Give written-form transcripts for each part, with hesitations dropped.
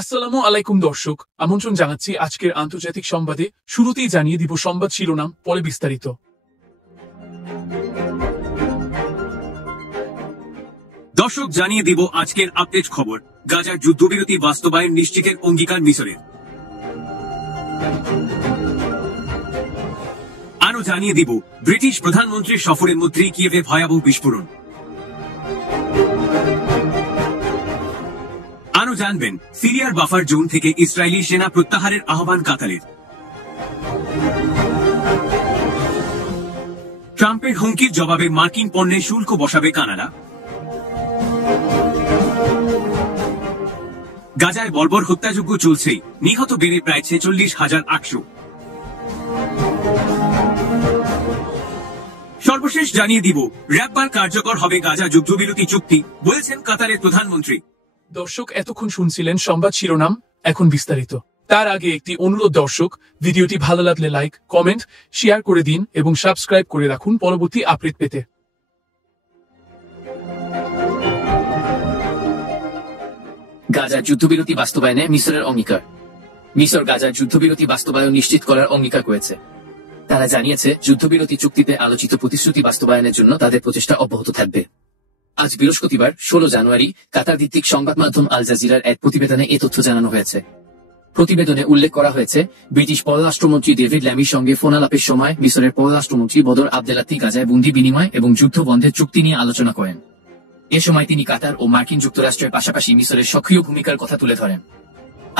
আসসালামু আলাইকুম দর্শক, আমন্ত্রণ জানাচ্ছি আজকের আন্তর্জাতিক সংবাদে। শুরুতেই জানিয়ে দিব সংবাদ শিরোনাম, পরে বিস্তারিত। দর্শক, জানিয়ে দিব আজকের আপডেট খবর। গাজার যুদ্ধবিরতি বাস্তবায়ন নিশ্চিতের অঙ্গীকার মিসরের। আরও জানিয়ে দিব ব্রিটিশ প্রধানমন্ত্রীর সফরের মধ্যেই কিয়েভে ভয়াবহ বিস্ফোরণ। আরও জানবেন সিরিয়ার বাফার জোন থেকে ইসরায়েলি সেনা প্রত্যাহারের আহ্বান কাতারের। ট্রাম্পের হুমকির জবাবে মার্কিন পণ্যে শুল্ক বসাবে কানাডা। গাজায় বর্বর হত্যাযজ্ঞ চলছেই, নিহত বেড়ে প্রায় 46,800। সর্বশেষ জানিয়ে দিব রোববার কার্যকর হবে গাজা যুদ্ধবিরতি চুক্তি, বলেছেন কাতারের প্রধানমন্ত্রী। দর্শক, এতক্ষণ শুনছিলেন সংবাদ শিরোনাম, এখন বিস্তারিত। তার আগে একটি অনুরোধ দর্শক, ভিডিওটি ভালো লাগলে লাইক, কমেন্ট, শেয়ার করে দিন এবং সাবস্ক্রাইব করে রাখুন পরবর্তী আপডেট পেতে। গাজার যুদ্ধবিরতি বাস্তবায়নে মিসরের অঙ্গীকার। মিসর গাজার যুদ্ধবিরতি বাস্তবায়ন নিশ্চিত করার অঙ্গীকার করেছে। তারা জানিয়েছে যুদ্ধবিরতি চুক্তিতে আলোচিত প্রতিশ্রুতি বাস্তবায়নের জন্য তাদের প্রচেষ্টা অব্যাহত থাকবে। আজ বৃহস্পতিবার 16 জানুয়ারি কাতার ভিত্তিক সংবাদ মাধ্যম আল জাজিরার এক প্রতিবেদনে এ তথ্য জানানো হয়েছে। প্রতিবেদনে উল্লেখ করা হয়েছে, ব্রিটিশ পররাষ্ট্রমন্ত্রী ডেভিড ল্যামির সঙ্গে ফোনালাপের সময় মিসরের পররাষ্ট্রমন্ত্রী বদর আবদেলাত্তি গাজায় বন্দী বিনিময় এবং যুদ্ধ বন্ধের চুক্তি নিয়ে আলোচনা করেন। এ সময় তিনি কাতার ও মার্কিন যুক্তরাষ্ট্রের পাশাপাশি মিসরের সক্রিয় ভূমিকার কথা তুলে ধরেন।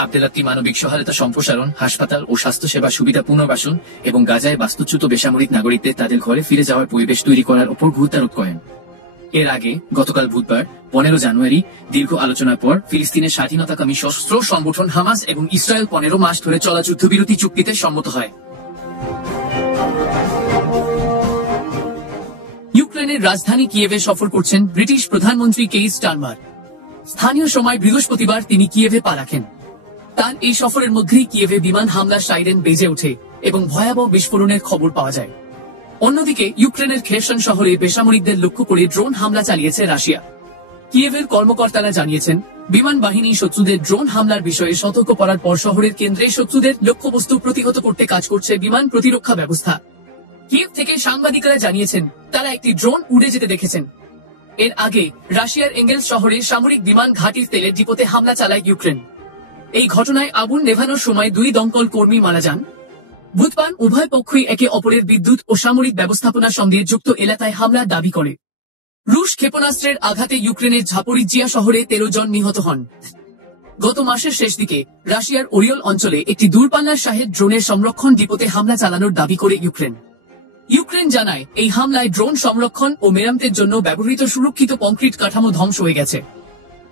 আবদেলাত্তি মানবিক সহায়তা সম্প্রসারণ, হাসপাতাল ও স্বাস্থ্যসেবা সুবিধা পুনর্বাসন এবং গাজায় বাস্তুচ্যুত বেসামরিক নাগরিকদের তাদের ঘরে ফিরে যাওয়ার পরিবেশ তৈরি করার উপর গুরুত্বারোপ করেন। এর আগে গতকাল বুধবার 15 জানুয়ারি দীর্ঘ আলোচনার পর ফিলিস্তিনের স্বাধীনতাকামী সশস্ত্র সংগঠন হামাস এবং ইসরায়েল 15 মাস ধরে চলা যুদ্ধবিরতি চুক্তিতে সম্মত হয়। ইউক্রেনের রাজধানী কিয়েভে সফর করছেন ব্রিটিশ প্রধানমন্ত্রী কেইর স্টারমার। স্থানীয় সময় বৃহস্পতিবার তিনি কিয়েভে পা রাখেন। তার এই সফরের মধ্যেই কিয়েভে বিমান হামলার সাইরেন বেজে ওঠে এবং ভয়াবহ বিস্ফোরণের খবর পাওয়া যায়। অন্যদিকে ইউক্রেনের খেরসন শহরে বেসামরিকদের লক্ষ্য করে ড্রোন হামলা চালিয়েছে রাশিয়া। কিয়েভের কর্মকর্তারা জানিয়েছেন, বিমান বাহিনী শত্রুদের ড্রোন হামলার বিষয়ে সতর্ক করার পর শহরের কেন্দ্রে শত্রুদের লক্ষ্যবস্তু প্রতিহত করতে কাজ করছে বিমান প্রতিরক্ষা ব্যবস্থা। কিয়েভ থেকে সাংবাদিকরা জানিয়েছেন, তারা একটি ড্রোন উড়ে যেতে দেখেছেন। এর আগে রাশিয়ার এঙ্গেলস শহরে সামরিক বিমান ঘাঁটির তেলের ডিপোতে হামলা চালায় ইউক্রেন। এই ঘটনায় আগুন নেভানোর সময় 2 দমকল কর্মী মারা যান। বুধবার উভয় পক্ষই একে অপরের বিদ্যুৎ ও সামরিক ব্যবস্থাপনার সঙ্গে যুক্ত এলাকায় হামলার দাবি করে। রুশ ক্ষেপণাস্ত্রের আঘাতে ইউক্রেনের ঝাপোরিজিয়া শহরে 13 জন নিহত হন। গত মাসের শেষ দিকে রাশিয়ার ওরিয়ল অঞ্চলে একটি দূরপাল্লার শাহেদ ড্রোনের সংরক্ষণ ডিপোতে হামলা চালানোর দাবি করে ইউক্রেন। ইউক্রেন জানায়, এই হামলায় ড্রোন সংরক্ষণ ও মেরামতের জন্য ব্যবহৃত সুরক্ষিত কংক্রিট কাঠামো ধ্বংস হয়ে গেছে।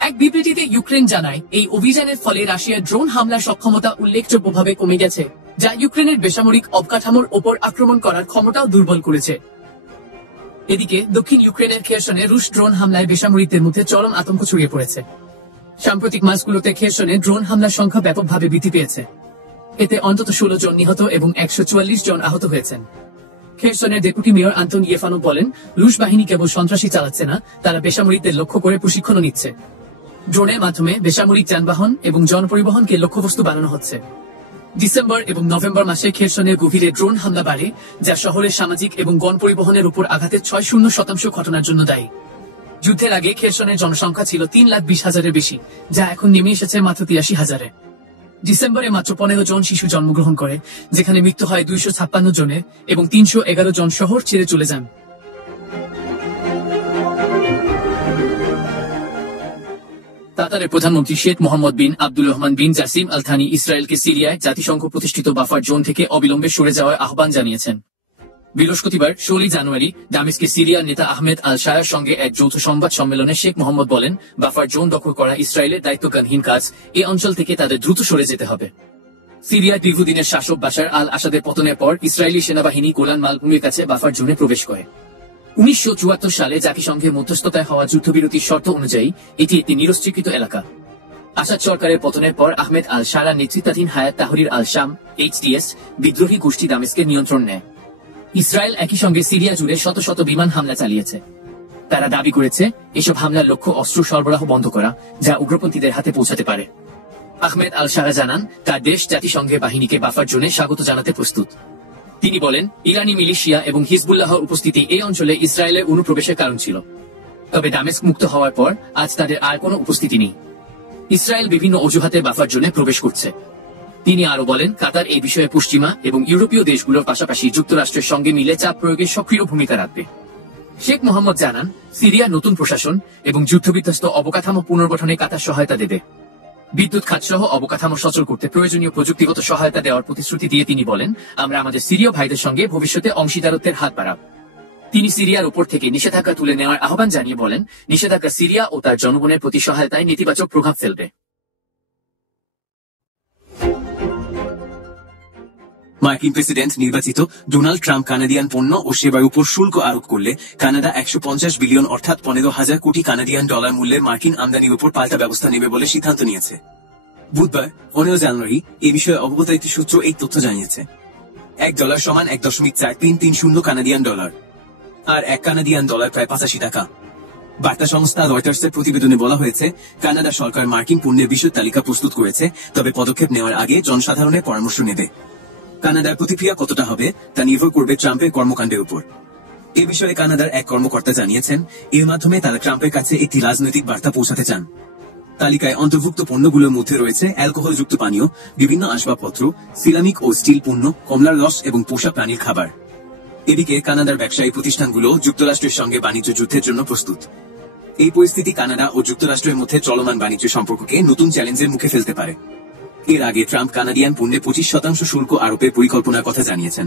এক বিবৃতিতে ইউক্রেন জানায়, এই অভিযানের ফলে রাশিয়ার ড্রোন হামলার সক্ষমতা উল্লেখযোগ্যভাবে কমে গেছে, যা ইউক্রেনের বেসামরিক অবকাঠামোর ওপর আক্রমণ করার ক্ষমতাও দুর্বল করেছে। এদিকে দক্ষিণ ইউক্রেনের খেরসনে রুশ ড্রোন হামলায় বেসামরিকদের মধ্যে চরম আতঙ্ক ছড়িয়ে পড়েছে। সাম্প্রতিক মাসগুলোতে খেরসনে ড্রোন হামলার সংখ্যা ব্যাপকভাবে বৃদ্ধি পেয়েছে। এতে অন্তত 16 জন নিহত এবং 144 জন আহত হয়েছেন। খেরসনের ডেপুটি মেয়র আন্তন ইয়েফানো বলেন, রুশ বাহিনী কেবল সন্ত্রাসী চালাচ্ছে না, তারা বেসামরিকদের লক্ষ্য করে প্রশিক্ষণও নিচ্ছে। ড্রোনের মাধ্যমে বেসামরিক যানবাহন এবং জনপরিবহনকে লক্ষ্যবস্তু বানানো হচ্ছে। ডিসেম্বর এবং নভেম্বর মাসে খেরসনের গভীরে ড্রোন হামলা বাড়ে, যা শহরের সামাজিক এবং গণপরিবহনের উপর আঘাতের 60% ঘটনার জন্য দায়ী। যুদ্ধের আগে খেরসনের জনসংখ্যা ছিল 3,20,000-এর বেশি, যা এখন নেমে এসেছে মাত্র 83,000-এ। ডিসেম্বরে মাত্র 15 জন শিশু জন্মগ্রহণ করে, যেখানে মৃত্যু হয় 256 জনের এবং 311 জন শহর ছেড়ে চলে যান। কাতারের প্রধানমন্ত্রী শেখ মোহাম্মদ বিন আব্দুল রহমান বিন জাসিম আল থানি ইসরায়েলকে সিরিয়ায় জাতিসংঘ প্রতিষ্ঠিত বাফার জোন থেকে অবিলম্বে সরে যাওয়ার আহ্বান জানিয়েছেন। বৃহস্পতিবার 16 জানুয়ারি দামেস্কে সিরিয়ার নেতা আহমেদ আল শায়ার সঙ্গে এক যৌথ সংবাদ সম্মেলনে শেখ মোহাম্মদ বলেন, বাফার জোন দখল করা ইসরায়েলের দায়িত্বজ্ঞানহীন কাজ, এই অঞ্চল থেকে তাদের দ্রুত সরে যেতে হবে। সিরিয়ার দীর্ঘদিনের শাসক বাশার আল আসাদের পতনের পর ইসরায়েলি সেনাবাহিনী গোলান মালভূমির কাছে বাফার জোনে প্রবেশ করে। 1974 সালে জাতিসংঘের মধ্যস্থতায় হওয়া যুদ্ধবিরতির শর্ত অনুযায়ী এটি একটি নিরস্ত্রীকৃত এলাকা। আসাদ সরকারের পতনের পর আহমেদ আল শায়ার নেতৃত্বাধীন হায়াত তাহরির আল শাম HTS বিদ্রোহী গোষ্ঠী দামেস্কের নিয়ন্ত্রণ নেয়। ইসরায়েল একই সঙ্গে সিরিয়া জুড়ে শত শত বিমান হামলা চালিয়েছে। তারা দাবি করেছে, এসব হামলার লক্ষ্য অস্ত্র সরবরাহ বন্ধ করা, যা উগ্রপন্থীদের হাতে পৌঁছাতে পারে। আহমেদ আল শারা জানান, তার দেশ জাতিসংঘে বাহিনীকে বাফার জোনে স্বাগত জানাতে প্রস্তুত। তিনি বলেন, ইরানি মিলিশিয়া এবং হিজবুল্লাহর উপস্থিতি এই অঞ্চলে ইসরায়েলের অনুপ্রবেশের কারণ ছিল। তবে দামেস্ক মুক্ত হওয়ার পর আজ তাদের আর কোনো উপস্থিতি নেই। ইসরায়েল বিভিন্ন অজুহাতে বাফার জোনে প্রবেশ করছে। তিনি আরো বলেন, কাতার এই বিষয়ে পশ্চিমা এবং ইউরোপীয় দেশগুলোর পাশাপাশি যুক্তরাষ্ট্রের সঙ্গে মিলে চাপ প্রয়োগে সক্রিয় ভূমিকা রাখবে। শেখ মোহাম্মদ জানান, সিরিয়ার নতুন প্রশাসন এবং যুদ্ধবিধ্বস্ত অবকাঠামো পুনর্গঠনে কাতার সহায়তা দেবে। বিদ্যুৎ খাতসহ অবকাঠামো সচল করতে প্রয়োজনীয় প্রযুক্তিগত সহায়তা দেওয়ার প্রতিশ্রুতি দিয়ে তিনি বলেন, আমরা আমাদের সিরীয় ভাইদের সঙ্গে ভবিষ্যতে অংশীদারত্বের হাত বাড়াব। তিনি সিরিয়ার উপর থেকে নিষেধাজ্ঞা তুলে নেওয়ার আহ্বান জানিয়ে বলেন, নিষেধাজ্ঞা সিরিয়া ও তার জনগণের প্রতি সহায়তায় নেতিবাচক প্রভাব ফেলবে। মার্কিন প্রেসিডেন্ট নির্বাচিত ডোনাল্ড ট্রাম্প কানাডিয়ান পণ্য ও সেবার উপর শুল্ক আরোপ করলে কানাডা 150 বিলিয়ন অর্থাৎ 15,000 কোটি কানাডিয়ান ডলার মূল্যের মার্কিন আমদানির উপর পাল্টা ব্যবস্থা নেবে বলে সিদ্ধান্ত নিয়েছে। বুধবার 15 জানুয়ারি এ বিষয়ে অবগত একটি সূত্র এই তথ্য জানিয়েছে। $1 সমান 1.4330 কানাডিয়ান ডলার, আর 1 কানাডিয়ান ডলার প্রায় 85 টাকা। বার্তা সংস্থা রয়টার্সের প্রতিবেদনে বলা হয়েছে, কানাডা সরকার মার্কিন পণ্যের বিশদ তালিকা প্রস্তুত করেছে, তবে পদক্ষেপ নেওয়ার আগে জনসাধারণের পরামর্শ নেবে। কানাডার প্রতিক্রিয়া কতটা হবে তা নির্ভর করবে ট্রাম্পের কর্মকাণ্ডের উপর। এ বিষয়ে কানাডার এক কর্মকর্তা জানিয়েছেন, এর মাধ্যমে তারা ট্রাম্পের কাছে একটি রাজনৈতিক বার্তা পৌঁছাতে চান। তালিকায় অন্তর্ভুক্ত পণ্যগুলোর মধ্যে রয়েছে অ্যালকোহলযুক্ত পানীয়, বিভিন্ন আসবাবপত্র, সিরামিক ও স্টিল পণ্য, কমলার রস এবং পোষা প্রাণীর খাবার। এদিকে কানাডার ব্যবসায়ী প্রতিষ্ঠানগুলো যুক্তরাষ্ট্রের সঙ্গে বাণিজ্য যুদ্ধের জন্য প্রস্তুত। এই পরিস্থিতি কানাডা ও যুক্তরাষ্ট্রের মধ্যে চলমান বাণিজ্য সম্পর্ককে নতুন চ্যালেঞ্জের মুখে ফেলতে পারে। এর আগে ট্রাম্প কানাডিয়ান পণ্যে 25% শুল্ক আরোপের পরিকল্পনার কথা জানিয়েছেন।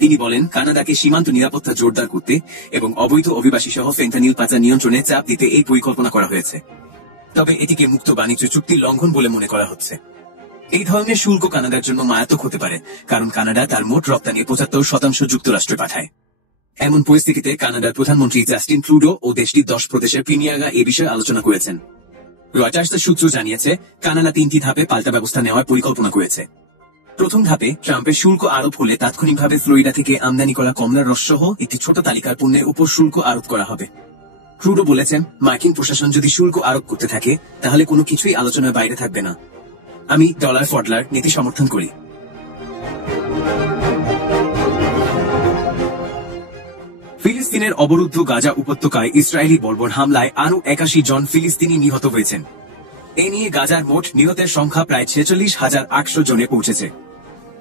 তিনি বলেন, কানাডাকে সীমান্ত নিরাপত্তা জোরদার করতে এবং অবৈধ অভিবাসী সহ ফেন্টানিল পাচার নিয়ন্ত্রণে চাপ দিতে এই পরিকল্পনা করা হয়েছে। তবে এটিকে মুক্ত বাণিজ্য চুক্তির লঙ্ঘন বলে মনে করা হচ্ছে। এই ধরনের শুল্ক কানাডার জন্য মারাত্মক হতে পারে, কারণ কানাডা তার মোট রপ্তানির 75% যুক্তরাষ্ট্রে পাঠায়। এমন পরিস্থিতিতে কানাডার প্রধানমন্ত্রী জাস্টিন ট্রুডো ও দেশটির 10 প্রদেশের প্রিমিয়াররা এ বিষয়ে আলোচনা করেছেন। রয়টার্সের সূত্র জানিয়েছে, কানাডা 3টি ধাপে পাল্টা ব্যবস্থা নেওয়ার পরিকল্পনা করেছে। প্রথম ধাপে ট্রাম্পের শুল্ক আরোপ হলে তাৎক্ষণিকভাবে ফ্লোরিডা থেকে আমদানি করা কমলার রস সহ একটি ছোট তালিকার পণ্যের উপর শুল্ক আরোপ করা হবে। ট্রুডো বলেছেন, মার্কিন প্রশাসন যদি শুল্ক আরোপ করতে থাকে তাহলে কোনো কিছুই আলোচনার বাইরে থাকবে না। আমি ডলার ফর ডলার নীতি সমর্থন করি। ফিলিস্তিনের অবরুদ্ধ গাজা উপত্যকায় ইসরায়েলি বর্বর হামলায় আরও 81 জন ফিলিস্তিনি নিহত হয়েছেন। এ নিয়ে গাজার মোট নিহতের সংখ্যা প্রায় 46,800 জনে পৌঁছেছে।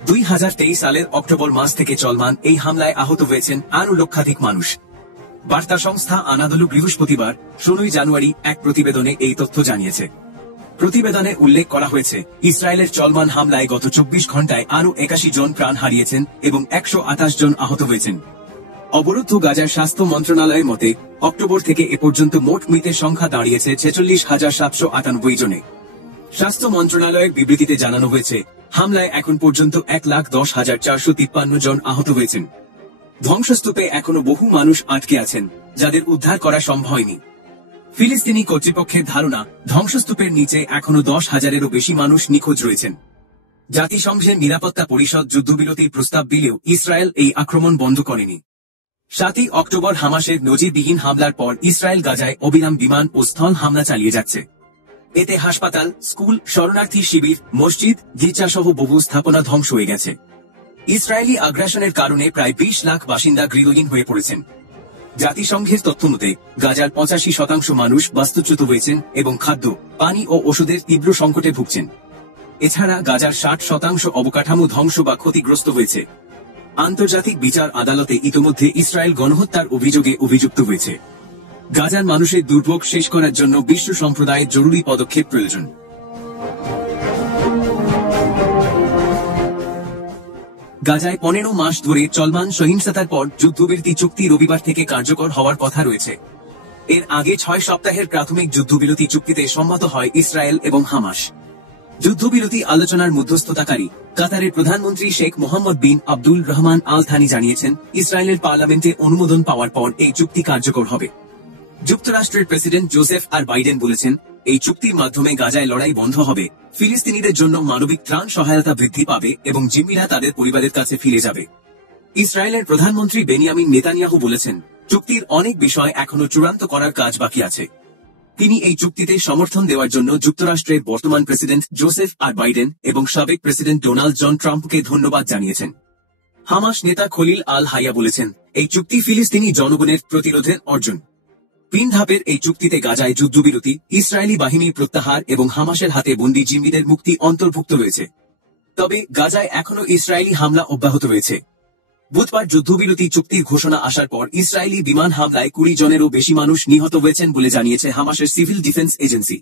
2023 সালের অক্টোবর মাস থেকে চলমান এই হামলায় আহত হয়েছেন আরও লক্ষাধিক মানুষ। বার্তা সংস্থা আনাদলু বৃহস্পতিবার 16 জানুয়ারি এক প্রতিবেদনে এই তথ্য জানিয়েছে। প্রতিবেদনে উল্লেখ করা হয়েছে, ইসরায়েলের চলমান হামলায় গত 24 ঘণ্টায় আরও 81 জন প্রাণ হারিয়েছেন এবং 128 জন আহত হয়েছেন। অবরুদ্ধ গাজার স্বাস্থ্য মন্ত্রণালয়ের মতে অক্টোবর থেকে এ পর্যন্ত মোট মৃতের সংখ্যা দাঁড়িয়েছে 46,798 জনে। স্বাস্থ্য মন্ত্রণালয়ের বিবৃতিতে জানানো হয়েছে, হামলায় এখন পর্যন্ত 1,10,453 জন আহত হয়েছেন। ধ্বংসস্তূপে এখনো বহু মানুষ আটকে আছেন, যাদের উদ্ধার করা সম্ভব হয়নি। ফিলিস্তিনি কর্তৃপক্ষের ধারণা, ধ্বংসস্তূপের নিচে এখনো 10,000-এরও বেশি মানুষ নিখোঁজ রয়েছেন। জাতিসংঘের নিরাপত্তা পরিষদ যুদ্ধবিরতির প্রস্তাব দিলেও ইসরায়েল এই আক্রমণ বন্ধ করেনি। 7 অক্টোবর হামাসের নজিরবিহীন হামলার পর ইসরায়েল গাজায় অবিরাম বিমান ও স্থল হামলা চালিয়ে যাচ্ছে। এতে হাসপাতাল, স্কুল, শরণার্থী শিবির, মসজিদ, গির্জাসহ বহু স্থাপনা ধ্বংস হয়ে গেছে। ইসরায়েলি আগ্রাসনের কারণে প্রায় 20 লাখ বাসিন্দা গৃহহীন হয়ে পড়েছেন। জাতিসংঘের তথ্য মতে গাজার 85% মানুষ বাস্তুচ্যুত হয়েছেন এবং খাদ্য, পানি ও ওষুধের তীব্র সংকটে ভুগছেন। এছাড়া গাজার 60% অবকাঠামো ধ্বংস বা ক্ষতিগ্রস্ত হয়েছে। আন্তর্জাতিক বিচার আদালতে ইতোমধ্যে ইসরায়েল গণহত্যার অভিযোগে অভিযুক্ত হয়েছে। গাজার মানুষের দুর্ভোগ শেষ করার জন্য বিশ্ব সম্প্রদায়ের জরুরি পদক্ষেপ প্রয়োজন। গাজায় 15 মাস ধরে চলমান সহিংসতার পর যুদ্ধবিরতি চুক্তি রবিবার থেকে কার্যকর হওয়ার কথা রয়েছে। এর আগে 6 সপ্তাহের প্রাথমিক যুদ্ধবিরতি চুক্তিতে সম্মত হয় ইসরায়েল এবং হামাস। যুদ্ধবিরতি আলোচনার মধ্যস্থতাকারী কাতারের প্রধানমন্ত্রী শেখ মোহাম্মদ বিন আব্দুল রহমান আল থানি জানিয়েছেন, ইসরায়েলের পার্লামেন্টে অনুমোদন পাওয়ার পর এই চুক্তি কার্যকর হবে। যুক্তরাষ্ট্রের প্রেসিডেন্ট জোসেফ আর বাইডেন বলেছেন, এই চুক্তির মাধ্যমে গাজায় লড়াই বন্ধ হবে, ফিলিস্তিনিদের জন্য মানবিক ত্রাণ সহায়তা বৃদ্ধি পাবে এবং জিম্মিরা তাদের পরিবারের কাছে ফিরে যাবে। ইসরায়েলের প্রধানমন্ত্রী বেনিয়ামিন নেতানিয়াহু বলেছেন, চুক্তির অনেক বিষয় এখনো চূড়ান্ত করার কাজ বাকি আছে। তিনি এই চুক্তিতে সমর্থন দেওয়ার জন্য যুক্তরাষ্ট্রের বর্তমান প্রেসিডেন্ট জোসেফ আর বাইডেন এবং সাবেক প্রেসিডেন্ট ডোনাল্ড জন ট্রাম্পকে ধন্যবাদ জানিয়েছেন। হামাস নেতা খলিল আল হাইয়া বলেছেন, এই চুক্তি ফিলিস্তিনি জনগণের প্রতিরোধের অর্জন। 3 ধাপের এই চুক্তিতে গাজায় যুদ্ধবিরতি, ইসরায়েলি বাহিনী প্রত্যাহার এবং হামাসের হাতে বন্দী জিম্মিদের মুক্তি অন্তর্ভুক্ত রয়েছে। তবে গাজায় এখনও ইসরায়েলি হামলা অব্যাহত রয়েছে। বুধবার যুদ্ধবিরতি চুক্তির ঘোষণা আসার পর ইসরায়েলি বিমান হামলায় 20 জনেরও বেশি মানুষ নিহত হয়েছেন বলে জানিয়েছে হামাসের সিভিল ডিফেন্স এজেন্সি।